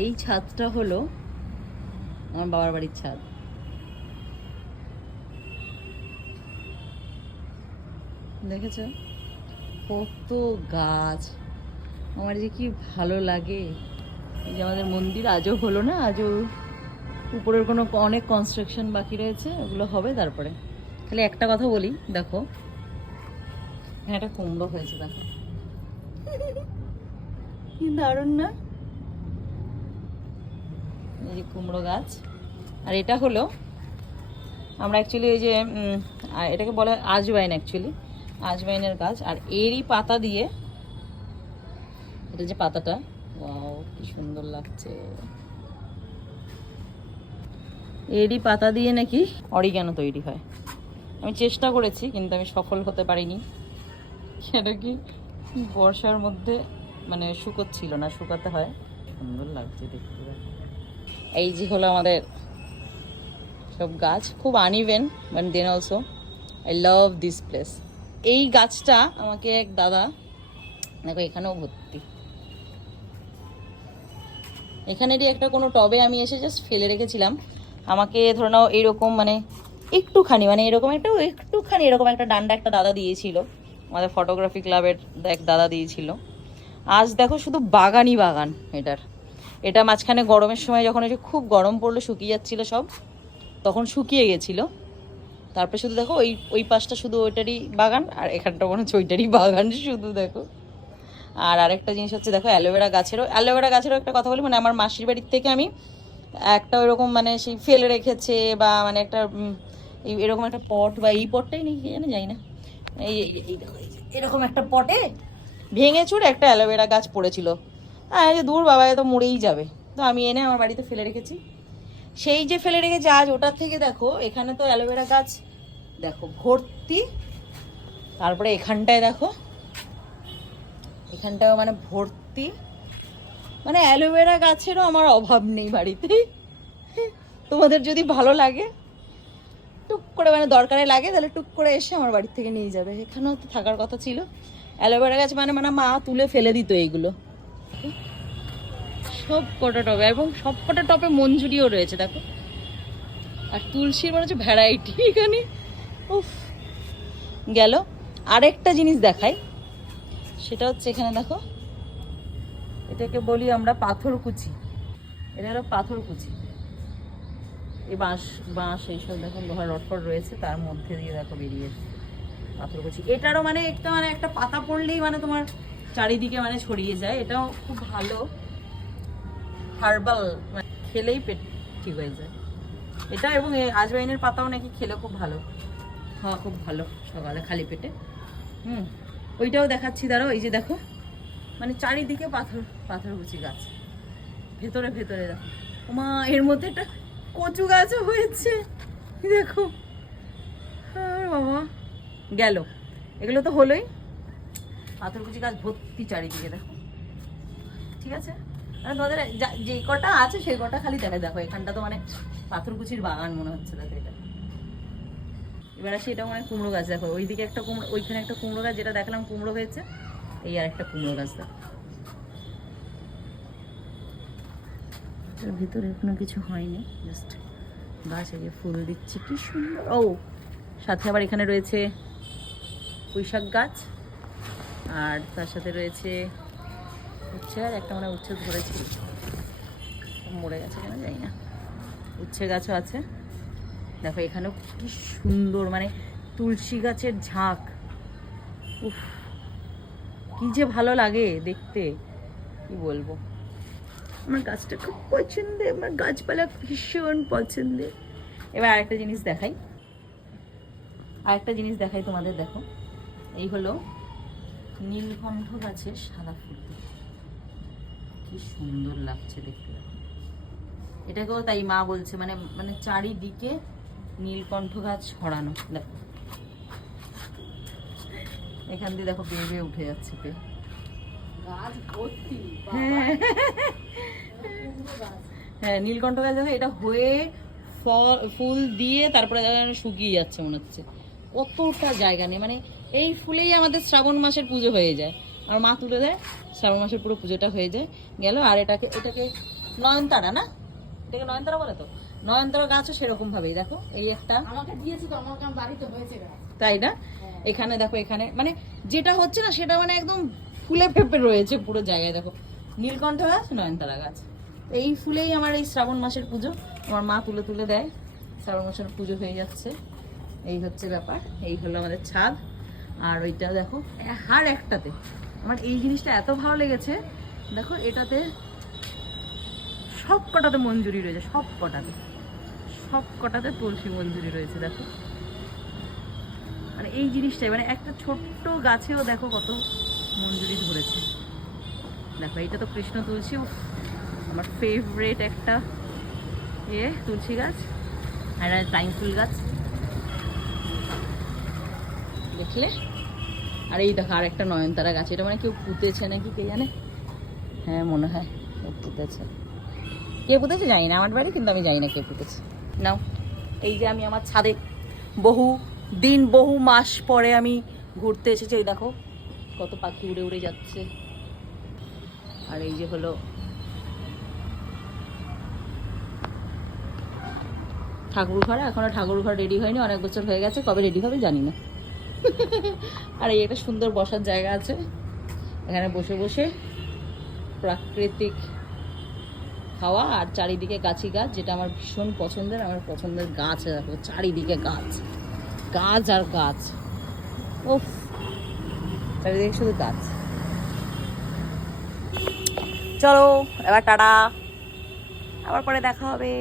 এই ছাদটা হলো আমার বাবার বাড়ির ছাদ। দেখেছো কত গাছ, আমার যে কি ভালো লাগে। এই যে আমাদের মন্দির আজও হলো না, আজও উপরের কোনো অনেক কনস্ট্রাকশন বাকি রয়েছে, ওগুলো হবে তারপরে। খালি একটা কথা বলি, দেখো এখানে একটা কুমড়ো হয়েছে, দেখো কি দারুণ না? এই যে কুমড়ো গাছ। আর এটা হলো আমরা অ্যাকচুয়ালি এই যে এটাকে বলে আজওয়াইন, অ্যাকচুয়ালি আজওয়াইনের গাছ। আর এরই পাতা দিয়ে, এটা যে পাতাটা, ওয়াও কি সুন্দর লাগছে, এরই পাতা দিয়ে নাকি অরিগ্যানো তৈরি হয়। আমি চেষ্টা করেছি কিন্তু আমি সফল হতে পারিনি। সেটা কি বর্ষার মধ্যে মানে শুকোচ্ছিল না, শুকাতে হয়। সুন্দর লাগছে দেখতে। এই যে হলো আমাদের সব গাছ, খুব uneven but then also I love this place. এই গাছটা আমাকে এক দাদা, দেখো এখানেও ভর্তি, এখানেরই একটা কোনো টবে আমি এসে জাস্ট ফেলে রেখেছিলাম। আমাকে ধরে নাও এইরকম মানে একটুখানি, মানে এরকম একটুখানি এরকম একটা ডান্ডা একটা দাদা দিয়েছিল, আমাদের ফটোগ্রাফি ক্লাবের এক দাদা দিয়েছিল। আজ দেখো শুধু বাগানই বাগান এটার। এটা মাঝখানে গরমের সময় যখন এসে খুব গরম পড়লো, শুকিয়ে যাচ্ছিল সব, তখন শুকিয়ে গেছিলো। তারপরে শুধু দেখো ওই ওই পাশটা শুধু ওইটারই বাগান, আর এখানটা মনে হচ্ছে ওইটারই বাগান শুধু, দেখো। আর আরেকটা জিনিস হচ্ছে দেখো অ্যালোভেরা গাছেরও একটা কথা বলি, মানে আমার মাসির বাড়ির থেকে আমি একটা ওইরকম মানে সেই ফেলে রেখেছে বা মানে একটা এরকম একটা পট, বা এই পটটাই নেই জানি যাই না, এই এরকম একটা পটে ভেঙে চুরে একটা অ্যালোভেরা গাছ পড়েছিল। হ্যাঁ, যে দূর বাবা, এ তো মরেই যাবে, তো আমি এনে আমার বাড়িতে ফেলে রেখেছি। সেই যে ফেলে রেখেছি আজ ওটার থেকে দেখো এখানে তো অ্যালোভেরা গাছ দেখো ভর্তি। তারপরে এখানটায় দেখো, এখানটাও মানে ভর্তি, মানে অ্যালোভেরা গাছেরও আমার অভাব নেই বাড়িতে। তোমাদের যদি ভালো লাগে, টুক করে মানে দরকারে লাগে, তাহলে টুক করে এসে আমার বাড়ির থেকে নিয়ে যাবে। এখানেও তো থাকার কথা ছিল অ্যালোভেরা গাছ, মানে মানে মা তুলে ফেলে দিত এইগুলো সব কটা টবে, এবং সব কটা টবে মঞ্জুরিও রয়েছে দেখো। আর তুলসীর মানে হচ্ছে ভ্যারাইটি এখানে। উফ, গেল। আরেকটা জিনিস দেখাই, সেটা হচ্ছে এখানে দেখো, এটাকে বলি আমরা পাথরকুচি। এটা হলো পাথরকুচি। এই বাঁশ বাঁশ এইসব দেখো লোহার রডফড রয়েছে, তার মধ্যে দিয়ে দেখো বেরিয়ে এসছে পাথরকুচি। এটারও মানে একটা পাতা পড়লেই মানে তোমার চারিদিকে মানে ছড়িয়ে যায়। এটাও খুব ভালো হার্বাল, মানে খেলেই পেট ঠিক হয়ে যায় এটা। এবং আজওয়াইনের পাতাও নাকি খেলে খুব ভালো, খাওয়া খুব ভালো সকালে খালি পেটে। ওইটাও দেখাচ্ছি দাঁড়াও। এই যে দেখো, মানে চারিদিকে পাথরকুচি গাছ, ভেতরে ভেতরে দেখো। ওমা, এর মধ্যে একটা কচু গাছও হয়েছে দেখো। বাবা গেল, এগুলো তো হলোই। পাথরকুচি গাছ ভর্তি চারিদিকে দেখো, ঠিক আছে। মানে তোমাদের যে কটা আছে সেই কটা খালি দেখে দেখো। এখানটা তো মানে পাথরকুচির বাগান মনে হচ্ছে দেখো এটা। এবার আসি, এটা মানে কুমড়ো গাছ দেখো, ওইদিকে একটা কুমড়ো, ওইখানে একটা কুমড়ো গাছ যেটা দেখালাম কুমড়ো হয়েছে, এই আর একটা কুমড়ো গাছ দেখো। ভিতরে এখনো কিছু হয়নি, জাস্ট গাছ এই ফুল দিচ্ছে, কি সুন্দর। ও সাথে আবার এখানে রয়েছে পুঁইশাক গাছ, আর তার সাথে রয়েছে উচ্ছে গাছ। একটা মানে উচ্ছে ধরেছিল, মরে গেছে কেন জানি না। উচ্ছে গাছও আছে দেখো। এখানেও কি সুন্দর, মানে তুলসী গাছের ঝাঁক। উফ, কি যে ভালো লাগে দেখতে, কি বলবো। আমার গাছটা খুব পছন্দের, আমার গাছপালা ভীষণ পছন্দের। এবার আরেকটা জিনিস দেখাই তোমাদের, দেখো। এই হলো নীলকণ্ঠ গাছের সাদা ফুল, কি সুন্দর লাগছে দেখতে। এটাকেও তাই মা বলছে, মানে মানে চারিদিকে নীলকণ্ঠ গাছ ছড়ানো দেখো। এখান দিয়ে দেখো বেয়ে বেয়ে উঠে যাচ্ছে গাছ ভর্তি। হ্যাঁ, নীলকণ্ঠ গাছ দেখো, এটা হয়ে ফুল দিয়ে তারপরে শুকিয়ে যাচ্ছে মনে হচ্ছে। কতটা জায়গা নেই, মানে এই ফুলেই আমাদের শ্রাবণ মাসের পুজো হয়ে যায়। আর মা তুলে দেয়, শ্রাবণ মাসের পুরো পুজোটা হয়ে যায়। গেল। আর এটাকে নয়নতারা না, এটাকে নয়নতারা বলে তো, নয়নতারা গাছও সেরকম ভাবেই দেখো, এই একটা আমাকে দিয়েছে তো, আমার বাড়িতে হয়েছে গাছ। তাই না? এখানে দেখো, এখানে মানে যেটা হচ্ছে না সেটা মানে একদম ফুলে ফেপে রয়েছে পুরো জায়গায়। দেখো নীলকণ্ঠ গাছ, নয়নতারা গাছ, এই ফুলেই আমার এই শ্রাবণ মাসের পুজো। আমার মা তুলে তুলে দেয়, শ্রাবণ মাসের পুজো হয়ে যাচ্ছে। এই হচ্ছে ব্যাপার। এই হলো আমাদের ছাদ। আর ওইটা দেখো, হার একটাতে আমার এই জিনিসটা এত ভালো লেগেছে। দেখো এটাতে সব কটাতে মঞ্জুরি রয়েছে, সব কটাতে তুলসী মঞ্জুরি রয়েছে। দেখো মানে এই জিনিসটাই, মানে একটা ছোট্ট গাছেও দেখো কত মঞ্জুরি ধরেছে। দেখো এইটা তো কৃষ্ণ তুলসী, আমার ফেভারিট একটা তুলসী গাছ। আর টাইম ফুল গাছ দেখলে। আর এই দেখো আর একটা নয়নতারা গাছ, এটা মানে কেউ পুঁতেছে নাকি কে জানে। হ্যাঁ মনে হয় কেউ পুঁতেছে, কে পুঁতেছে জানি না, আমার বাড়ি কিন্তু আমি জানি না কে পুঁতেছে। নাও, এই যে আমি আমার ছাদে বহু দিন বহু মাস পরে আমি ঘুরতে এসেছি। এই দেখো কত পাখি উড়ে উড়ে যাচ্ছে। আর এই যে হলো ঠাকুর ঘর, এখনো ঠাকুর ঘর রেডি হয়নি, অনেক বছর হয়ে গেছে, কবে রেডি হবে জানি না। আর এই একটা সুন্দর বসার জায়গা আছে, এখানে বসে বসে প্রাকৃতিক হাওয়া, আর চারিদিকে গাছই গাছ, যেটা আমার ভীষণ পছন্দের। আমার পছন্দের গাছ দেখো, চারিদিকে গাছ গাছ আর গাছ, উফ চারিদিকে শুধু গাছ। চলো এবার টাটা, আবার পরে দেখা হবে।